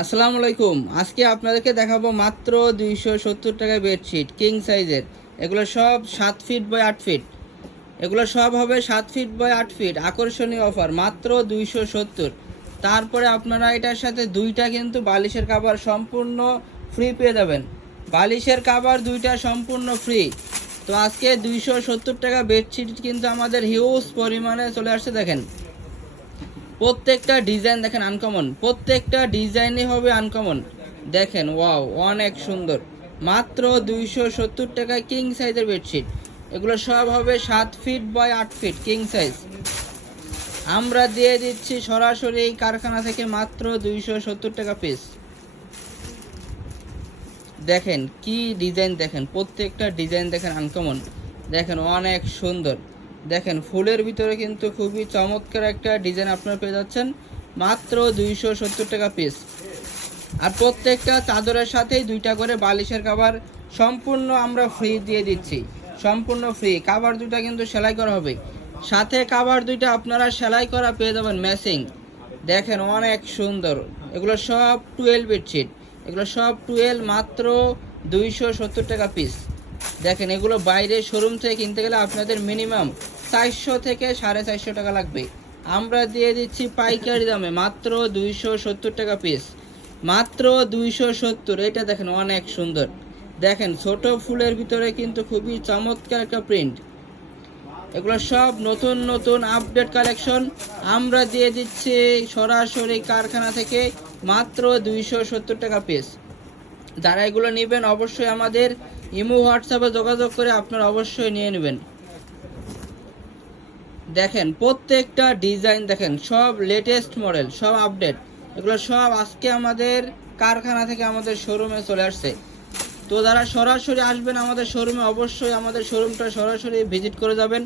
আসসালামু আলাইকুম। আজকে আপনাদেরকে দেখাবো মাত্র দুইশো সত্তর টাকায় বেডশিট কিং সাইজের এগুলো সব সাত ফিট বাই আট ফিট এগুলো সব হবে সাত ফিট বাই আট ফিট আকর্ষণীয় অফার মাত্র দুইশো সত্তর। তারপরে আপনারা এটার সাথে দুইটা কিন্তু বালিশের কাভার সম্পূর্ণ ফ্রি পেয়ে যাবেন। বালিশের কাভার দুইটা সম্পূর্ণ ফ্রি তো আজকে দুইশো সত্তর টাকা বেডশিট কিন্তু আমাদের হিউজ পরিমাণে চলে আসছে, দেখেন। প্রত্যেকটা ডিজাইন দেখেন আনকমন প্রত্যেকটা ডিজাইনই হবে আনকমন দেখেন ওয়াও অনেক সুন্দর। মাত্র দুইশো সত্তর টাকায় কিং সাইজের বেডশিট এগুলো সব হবে সাত ফিট বাই আট ফিট কিং সাইজ আমরা দিয়ে দিচ্ছি সরাসরি এই কারখানা থেকে মাত্র দুইশো সত্তর টাকা পিস দেখেন, কি ডিজাইন দেখেন? প্রত্যেকটা ডিজাইন দেখেন আনকমন দেখেন, অনেক সুন্দর। দেখেন, ফুলের ভিতরে কিন্তু খুবই চমৎকার একটা ডিজাইন আপনারা পেয়ে যাচ্ছেন। মাত্র দুইশো সত্তর টাকা পিস আর প্রত্যেকটা চাদরের সাথেই দুইটা করে বালিশের কাভার সম্পূর্ণ আমরা ফ্রি দিয়ে দিচ্ছি। সম্পূর্ণ ফ্রি কাভার দুইটা কিন্তু সেলাই করা হবে। সাথে কাভার দুইটা আপনারা সেলাই করা পেয়ে যাবেন ম্যাচিং দেখেন, অনেক সুন্দর। এগুলো সব টুয়েলভ বেডশিট এগুলো সব টুয়েলভ মাত্র দুইশো সত্তর টাকা পিস দেখেন, এগুলো বাইরে শোরুম থেকে কিনতে গেলে আপনাদের মিনিমাম চারশো থেকে সাড়ে চারশো টাকা লাগবে। আমরা দিয়ে দিচ্ছি পাইকারি দামে, মাত্র দুইশো সত্তর টাকা পিস মাত্র দুইশো সত্তর, এটা দেখেন অনেক সুন্দর। দেখেন, ছোট ফুলের ভিতরে কিন্তু খুবই চমৎকার একটা প্রিন্ট এগুলো সব নতুন নতুন আপডেট কালেকশন আমরা দিয়ে দিচ্ছি সরাসরি কারখানা থেকে মাত্র দুইশো সত্তর টাকা পিস যারা এগুলো নেবেন অবশ্যই আমাদের ইমো হোয়াটসঅ্যাপে যোগাযোগ করে আপনারা অবশ্যই নিয়ে নেবেন। দেখেন, প্রত্যেকটা ডিজাইন দেখেন, সব লেটেস্ট মডেল সব আপডেট এগুলো সব আজকে আমাদের কারখানা থেকে আমাদের শোরুমে চলে আসছে। তো যারা সরাসরি আসবেন আমাদের শোরুমে অবশ্যই আমাদের শোরুমটা সরাসরি ভিজিট করে যাবেন।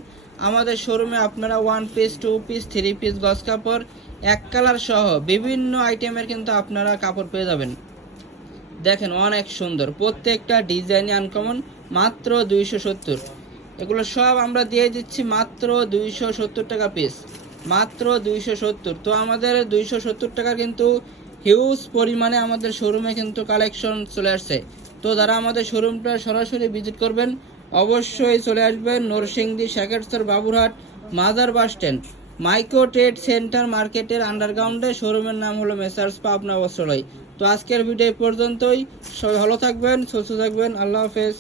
আমাদের শোরুমে আপনারা one piece two piece three piece গজ কাপড়, এক কালার সহ বিভিন্ন আইটেমের কিন্তু আপনারা কাপড় পেয়ে যাবেন। দেখেন অনেক সুন্দর, প্রত্যেকটা ডিজাইন আনকমন মাত্র দুইশো সত্তর। এগুলো সব আমরা দিয়ে দিচ্ছি মাত্র দুইশো সত্তর টাকা পিস মাত্র দুইশো সত্তর। তো আমাদের দুইশো সত্তর টাকার কিন্তু হিউজ পরিমাণে আমাদের শোরুমে কিন্তু কালেকশন চলে আসছে। তো যারা আমাদের শোরুমটা সরাসরি ভিজিট করবেন, অবশ্যই চলে আসবেন নরসিংদী শেখেরসর Baburhat mother bus stand micro trade centre মার্কেটের আন্ডারগ্রাউন্ডে শোরুমের নাম হলো মেসার্স পাবনা বস্ত্রালয়। তো আজকের ভিডিও পর্যন্তই। সবাই ভালো থাকবেন, সুস্থ থাকবেন। আল্লাহ হাফেজ।